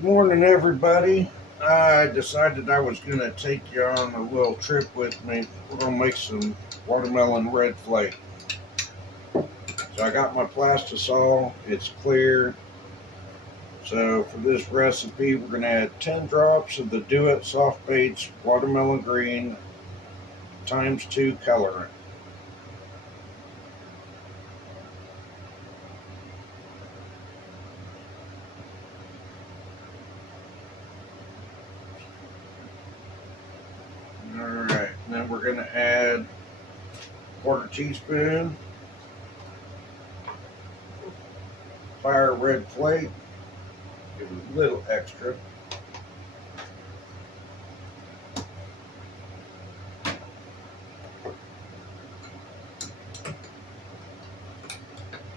Good morning, everybody. I decided I was going to take you on a little trip with me. We're going to make some watermelon red flake. So I got my plastisol. It's clear. So for this recipe, we're going to add 10 drops of the Do It Soft Baits watermelon green ×2 colorant. Alright, then we're going to add 1/4 teaspoon fire red flake. Give it a little extra.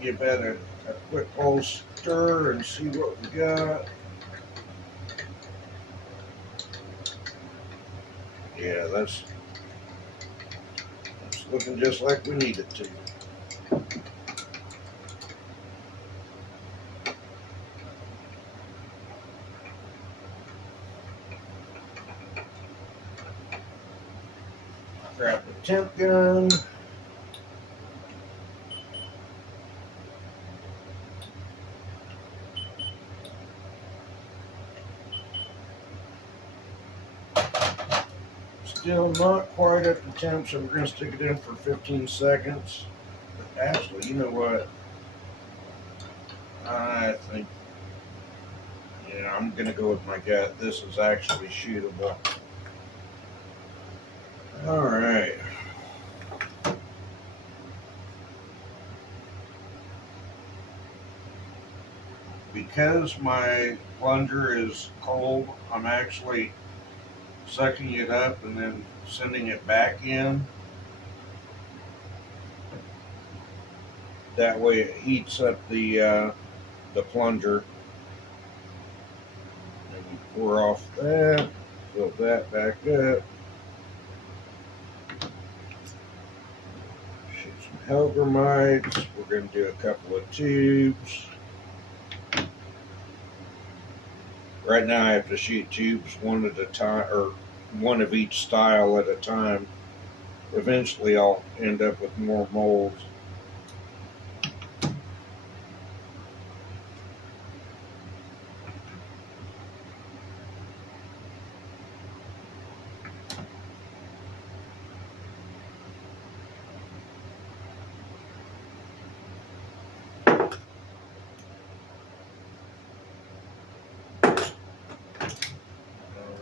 Give that a quick old stir and see what we got. Yeah, that's looking just like we need it to. Grab the temp gun. Still not quite at the temp, so we're going to stick it in for 15 seconds. But actually, you know what? I think, yeah, I'm going to go with my gut. This is actually shootable. All right. Because my plunger is cold, I'm actually sucking it up and then sending it back in. That way it heats up the plunger. And you pour off that, fill that back up. Shoot some Helgramites. We're going to do a couple of tubes. Right now I have to shoot tubes one at a time, or one of each style at a time. Eventually I'll end up with more molds.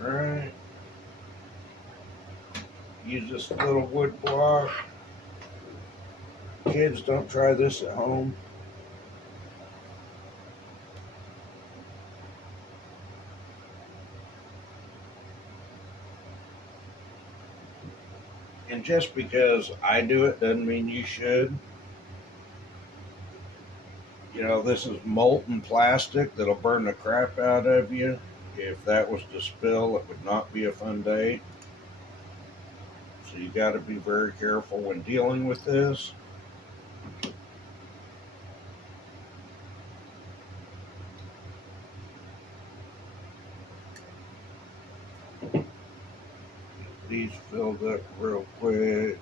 Alright. Use this little wood block. Kids, don't try this at home. And just because I do it doesn't mean you should. You know, this is molten plastic that'll burn the crap out of you. If that was to spill, it would not be a fun day. So you got to be very careful when dealing with this. These filled up real quick.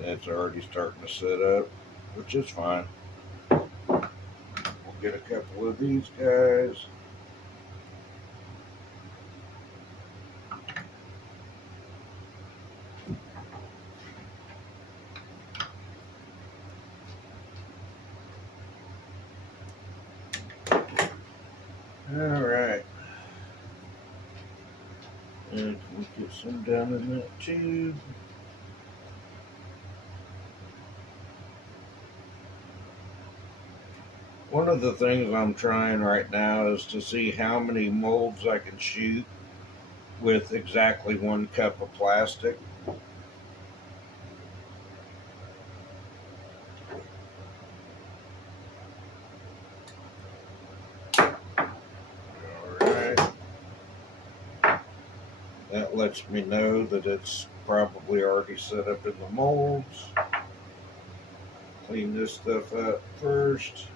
That's already starting to set up, which is fine. We'll get a couple of these guys. Alright. And we get some down in that tube. One of the things I'm trying right now is to see how many molds I can shoot with exactly 1 cup of plastic. Alright. That lets me know that it's probably already set up in the molds. Clean this stuff up first.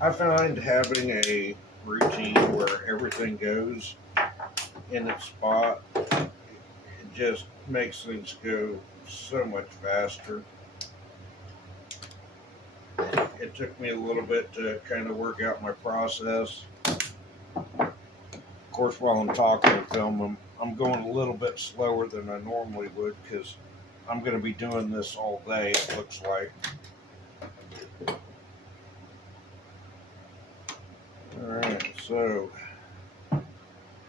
I find having a routine where everything goes in its spot, it just makes things go so much faster. It took me a little bit to kind of work out my process. Of course, while I'm talking and filming, I'm going a little bit slower than I normally would because I'm going to be doing this all day, it looks like. Alright, so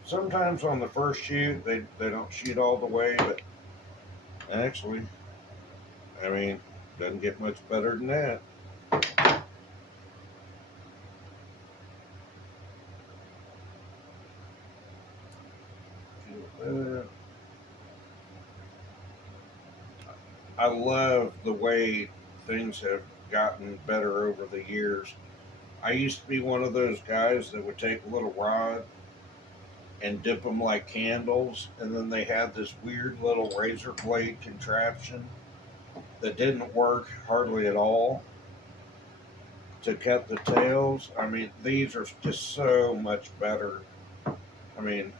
sometimes on the first shoot, they don't shoot all the way, but actually, I mean, doesn't get much better than that. I love the way things have gotten better over the years. I used to be one of those guys that would take a little rod and dip them like candles, and then they had this weird little razor blade contraption that didn't work hardly at all to cut the tails. I mean, these are just so much better. I mean,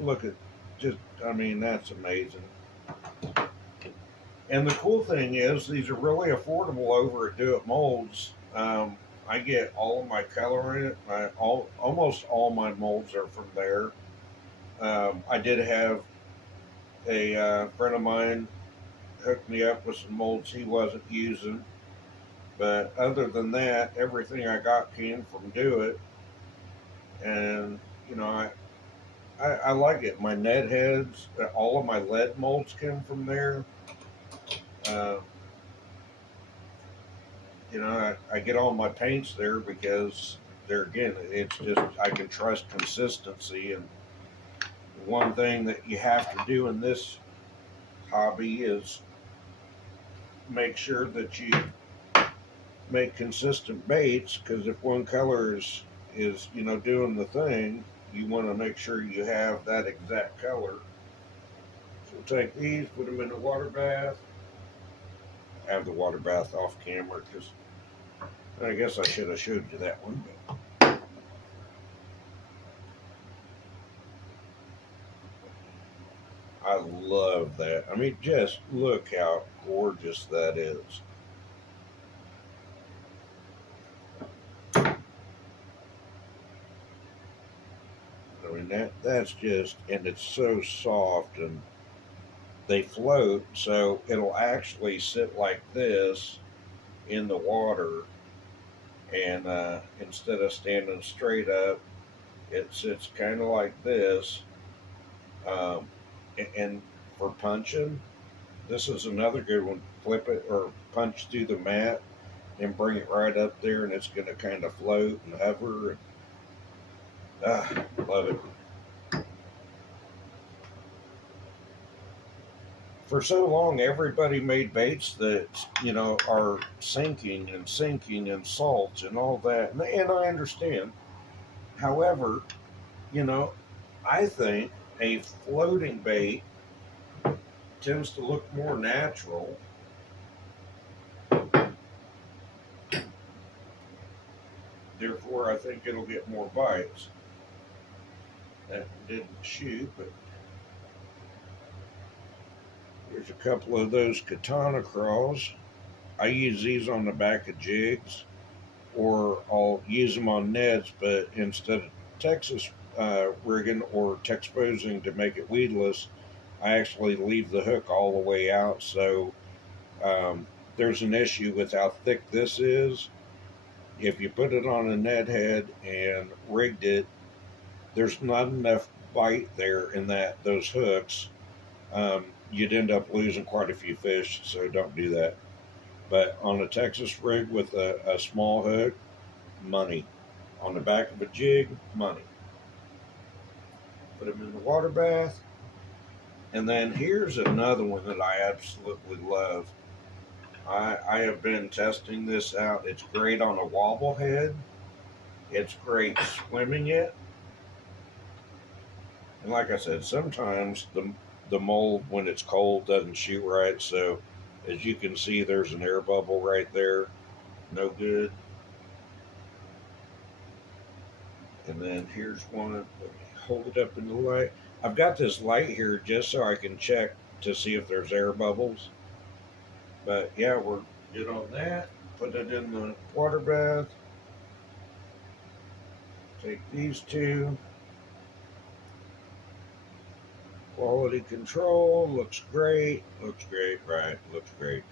look at just, I mean, that's amazing. And the cool thing is, these are really affordable over at itMolds. I get all of my color in it. Almost all my molds are from there. I did have a friend of mine hook me up with some molds he wasn't using, but other than that, everything I got came from Do It, and you know, I like it. My net heads, all of my lead molds came from there. Uh, you know, I get all my paints there because there again, it's just I can trust consistency. And one thing that you have to do in this hobby is make sure that you make consistent baits, because if one color is you know doing the thing, you want to make sure you have that exact color. So we'll take these, put them in the water bath. I have the water bath off camera because I guess I should have showed you that one. But I love that. I mean, just look how gorgeous that is. I mean, that's just, and it's so soft, and they float, so it'll actually sit like this in the water, and instead of standing straight up, it sits kind of like this. Um, and for punching, this is another good one. Flip it or punch through the mat and bring it right up there, and it's going to kind of float and hover. Love it. For so long, everybody made baits that you know are sinking and salts and all that, and I understand. However, you know, I think a floating bait tends to look more natural. Therefore, I think it'll get more bites. That didn't shoot, but there's a couple of those katana craws. I use these on the back of jigs, or I'll use them on nets, but instead of Texas rigging or Texposing to make it weedless, I actually leave the hook all the way out. So there's an issue with how thick this is. If you put it on a net head and rigged it, there's not enough bite there in those hooks. You'd end up losing quite a few fish, so don't do that. But on a Texas rig with a small hook, money. On the back of a jig, money. Put them in the water bath. And then here's another one that I absolutely love. I have been testing this out. It's great on a wobble head. It's great swimming it. And like I said, sometimes the mold when it's cold doesn't shoot right, so As you can see, there's an air bubble right there. No good. And then here's one. Let me hold it up in the light. I've got this light here just so I can check to see if there's air bubbles. But yeah, we're good on that. Put it in the water bath. Take these two. Quality control. Looks great. Looks great, right? Looks great.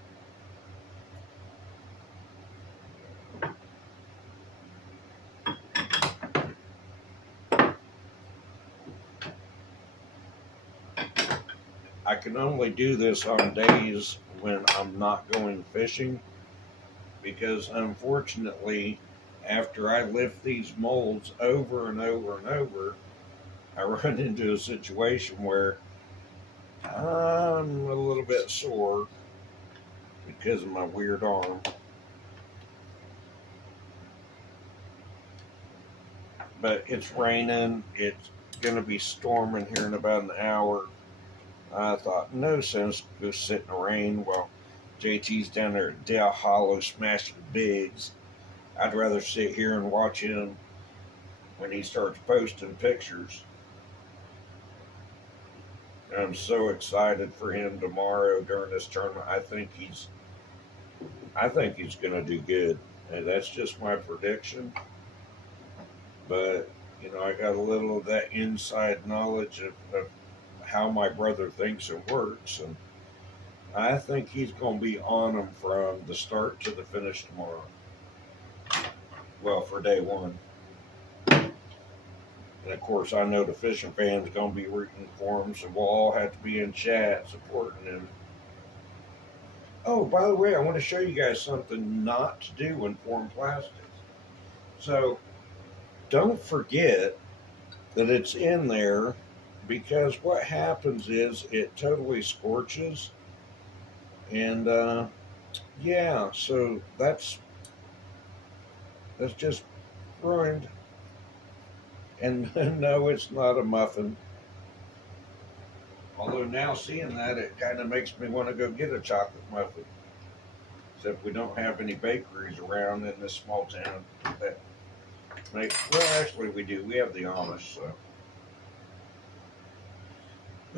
I can only do this on days when I'm not going fishing, because unfortunately, after I lift these molds over and over and over, I run into a situation where I'm a little bit sore because of my weird arm. But it's raining. It's going to be storming here in about an hour. I thought, no sense to go sit in the rain while JT's down there at Dale Hollow smashing bigs. I'd rather sit here and watch him when he starts posting pictures. And I'm so excited for him tomorrow during this tournament. I think he's going to do good. And that's just my prediction. But you know, I got a little of that inside knowledge of how my brother thinks it works, and I think he's going to be on them from the start to the finish tomorrow. Well, for day one. And of course, I know the fishing fans going to be rooting for him, so we'll all have to be in chat supporting him. Oh, by the way, I want to show you guys something not to do when pouring plastics. So, don't forget that it's in there, because what happens is it totally scorches. And yeah, so that's just ruined. And no, it's not a muffin. Although now seeing that, it kind of makes me want to go get a chocolate muffin. Except we don't have any bakeries around in this small town that make. Well, actually, we do. We have the Amish. So,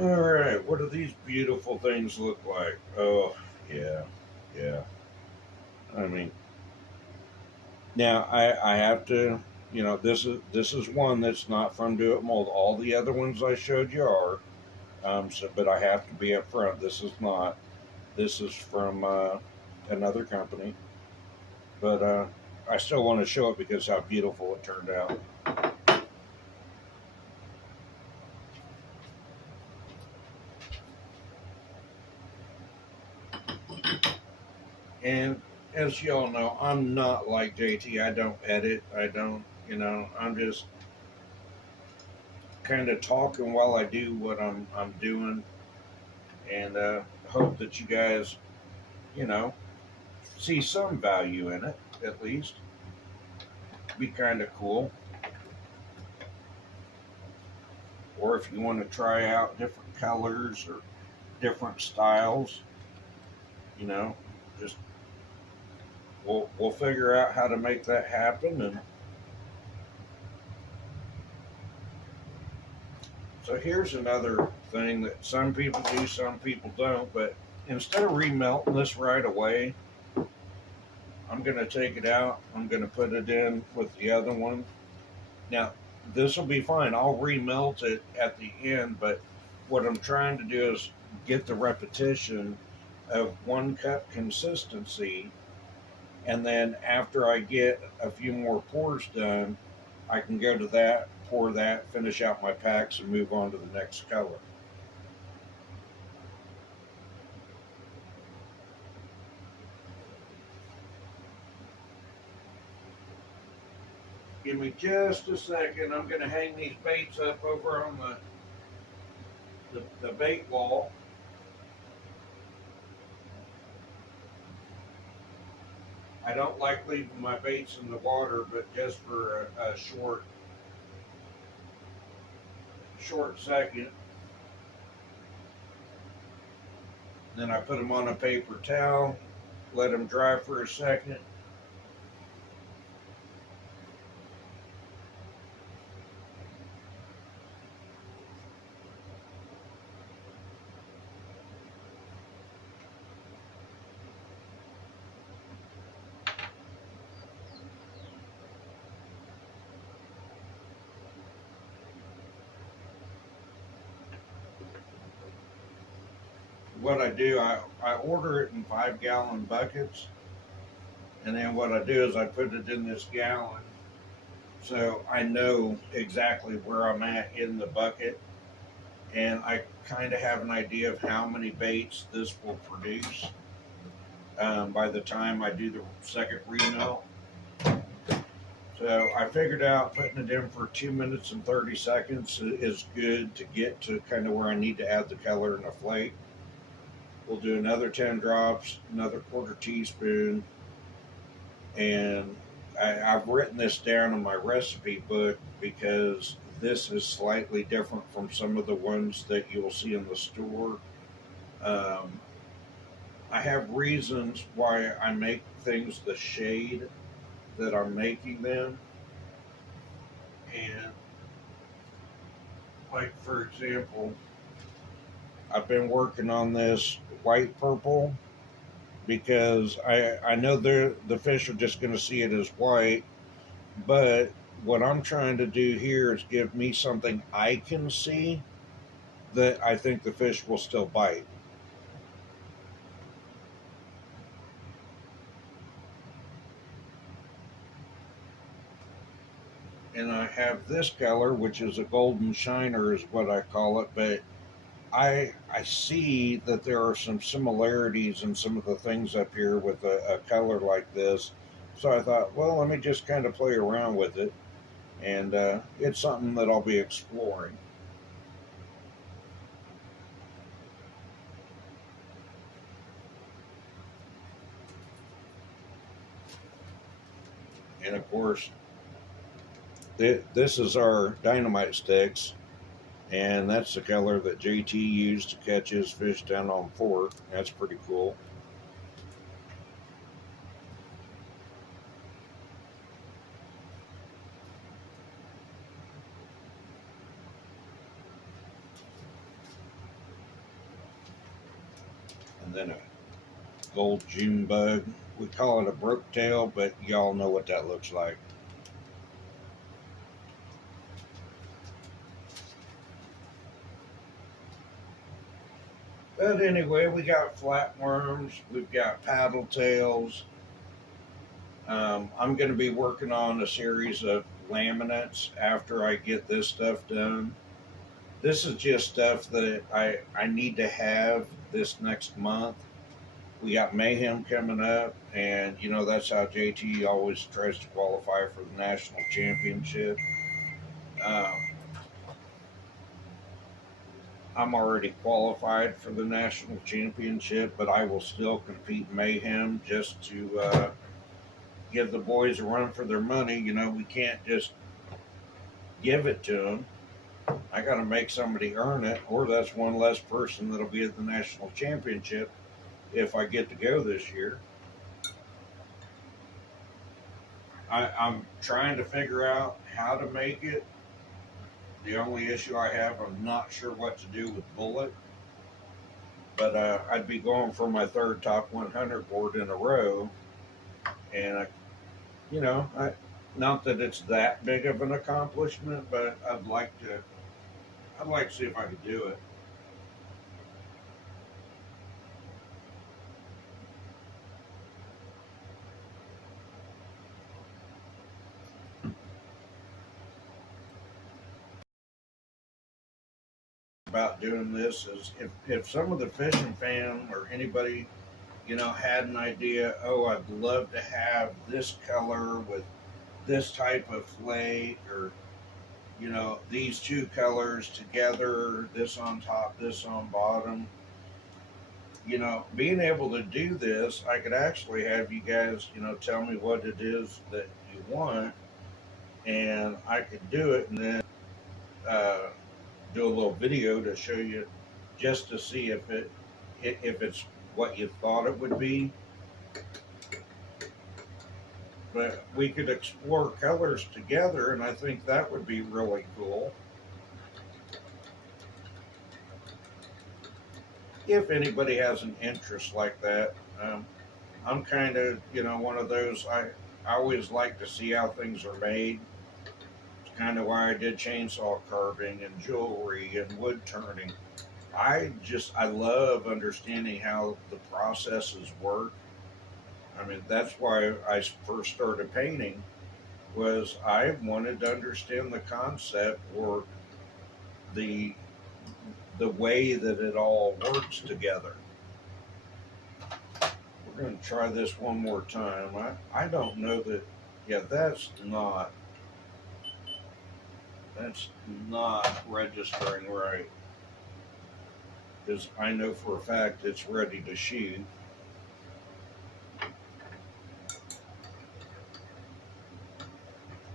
all right. What do these beautiful things look like? Oh, yeah, yeah. I mean, now I have to. You know, this is one that's not from Do It Mold. All the other ones I showed you are. So, but I have to be up front. This is not. This is from another company. But I still want to show it because how beautiful it turned out. And as you all know, I'm not like JT. I don't edit. I don't, you know, I'm just kind of talking while I do what I'm doing, and hope that you guys, you know, see some value in it at least. Be kind of cool. Or if you want to try out different colors or different styles, you know, just we'll figure out how to make that happen. And so here's another thing that some people do, some people don't. But instead of remelting this right away, I'm going to take it out. I'm going to put it in with the other one. Now, this will be fine. I'll remelt it at the end, but what I'm trying to do is get the repetition of 1 cup consistency, and then after I get a few more pours done, I can go to that, pour that, finish out my packs, and move on to the next color. Give me just a second. I'm going to hang these baits up over on the bait wall. I don't like leaving my baits in the water, but just for a short second. Then I put them on a paper towel, let them dry for a second. What I do, I order it in 5-gallon buckets, and then what I do is I put it in this gallon so I know exactly where I'm at in the bucket, and I kind of have an idea of how many baits this will produce by the time I do the second remill. So I figured out putting it in for 2 minutes and 30 seconds is good to get to kind of where I need to add the color in a flake. We'll do another 10 drops, another quarter teaspoon, and I've written this down in my recipe book because this is slightly different from some of the ones that you'll see in the store. Um, I have reasons why I make things the shade that I'm making them. And, like, for example, I've been working on this white purple because I know the fish are just going to see it as white, but what I'm trying to do here is give me something I can see that I think the fish will still bite. And I have this color, which is a golden shiner, is what I call it, but I see that there are some similarities in some of the things up here with a color like this. So I thought, well, let me just kind of play around with it, and it's something that I'll be exploring. And of course, this is our dynamite sticks, and that's the color that JT used to catch his fish down on Fort. That's pretty cool. And then a gold June bug. We call it a broke tail, but y'all know what that looks like. But anyway, we got flatworms, we've got paddle tails. I'm going to be working on a series of laminates after I get this stuff done. This is just stuff that I need to have this next month. We got Mayhem coming up, and you know that's how JT always tries to qualify for the national championship. Um, I'm already qualified for the national championship, but I will still compete in Mayhem just to give the boys a run for their money. You know, we can't just give it to them. I got to make somebody earn it, or that's one less person that'll be at the national championship if I get to go this year. I'm trying to figure out how to make it. The only issue I have, I'm not sure what to do with bullet, but I'd be going for my third top 100 board in a row, and not that it's that big of an accomplishment, but I'd like to see if I could do it. About doing this is if some of the fishing fan or anybody had an idea, oh, I'd love to have this color with this type of flake, or these two colors together, this on top, this on bottom. Being able to do this, I could actually have you guys, tell me what it is that you want, and I could do it, and then uh, do a little video to show you, just to see if it if it's what you thought it would be. But we could explore colors together, and I think that would be really cool. If anybody has an interest like that, I'm kind of, one of those, I always like to see how things are made. It's kind of why I did chainsaw carving and jewelry and wood turning. I love understanding how the processes work. I mean, that's why I first started painting, was I wanted to understand the concept, or the the way that it all works together. We're going to try this one more time. I don't know that. Yeah, that's not registering right, because I know for a fact it's ready to shoot.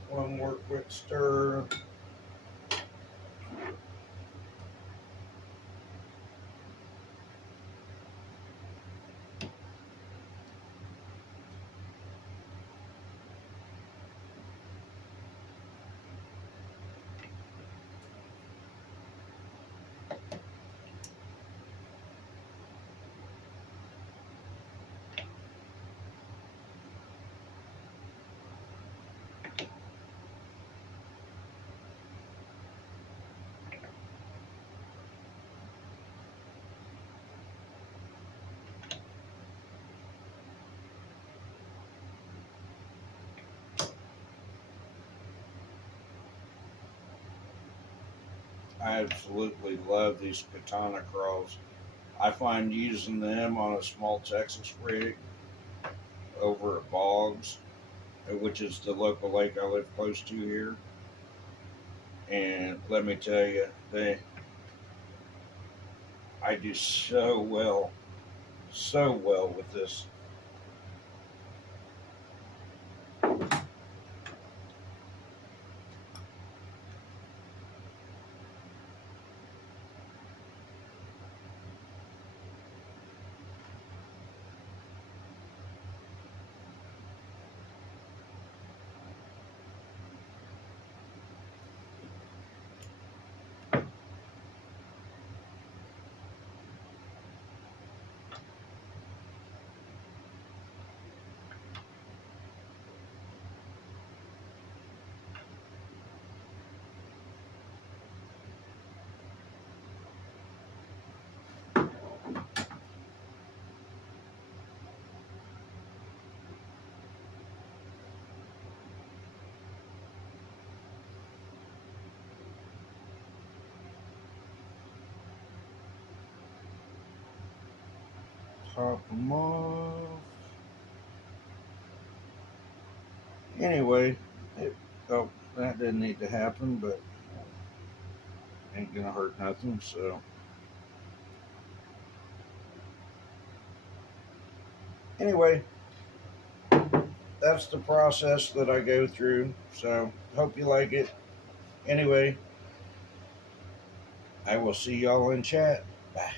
One more quick stir. I absolutely love these katana crawls. I find using them on a small Texas rig over at Boggs, which is the local lake I live close to here. And let me tell you, I do so well with this. Top them off. Anyway, oh, that didn't need to happen, but ain't gonna hurt nothing. So anyway, that's the process that I go through. So hope you like it. Anyway, I will see y'all in chat. Bye.